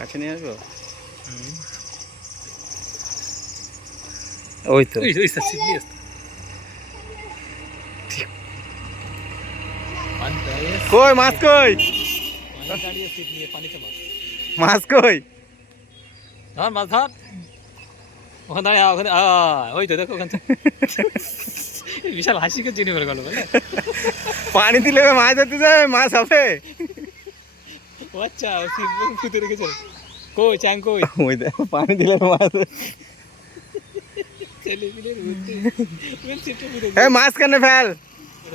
কাছে নিয়ে আসব? ওই তো। ওই আসতো। কই মাছ কই? মাছ। কই? ধর মাছ ধর। ওখানে দাঁড়িয়ে ওখানে ওই তো দেখো ওখানে। বিশাল হাসি করছে নিয়ে গেল পানি দিলে মাছ ধরতে যায় মাছ হবে। আচ্ছা রেখেছে। কই চাং কই? ওই দেখো পানি দিলে মাছ। মাছ কেন ফেল।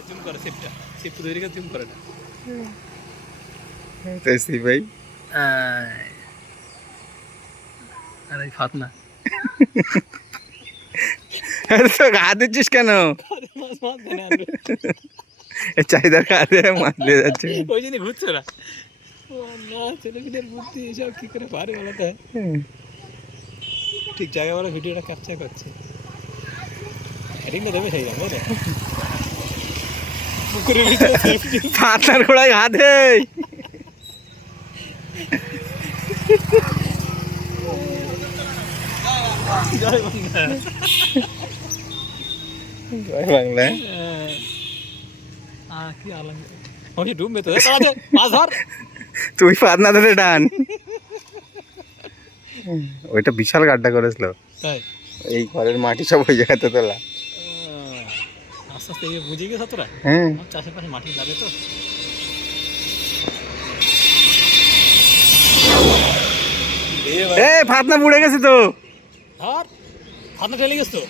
জুম করে ছিপটা ছিপ ফুটে রেখে জুম করে না। তেসি ভাই। আর ফাতনা। আরে তো গা দিচ্ছিস কেন? এই চাহিদার মাছ দিয়ে যাচ্ছে। ওই জন্য ঘুরছে না? ও না ছেলে পিলের বুদ্ধি এসব কি করে পারে ঠিক জায়গা বলে ভিডিওটা ক্যাপচার করছে। এডিংটা দেবে সেই যাবে ঘা জয় বাংলা। জয় বাংলা। কি আলম তাড়াতাড়ি মাছ ধর। তুই পাত না ধরে ডান। ওইটা বিশাল গাড্ডা করেছিল। এই ঘরের মাটি সব ওই জায়গাতে তোলা। আস্তে আস্তে বুঝে গেছ তোরা? হ্যাঁ। চাষের মাটি যাবে তো। এ ফাতনা পুড়ে গেছে তো। ধর ফাতনা ঠেলে গেছ। তো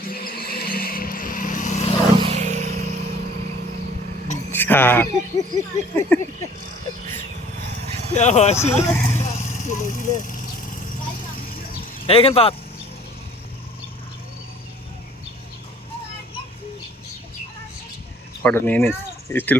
আচ্ছা। এইখান পাত ফটো নিয়ে নিস স্টিল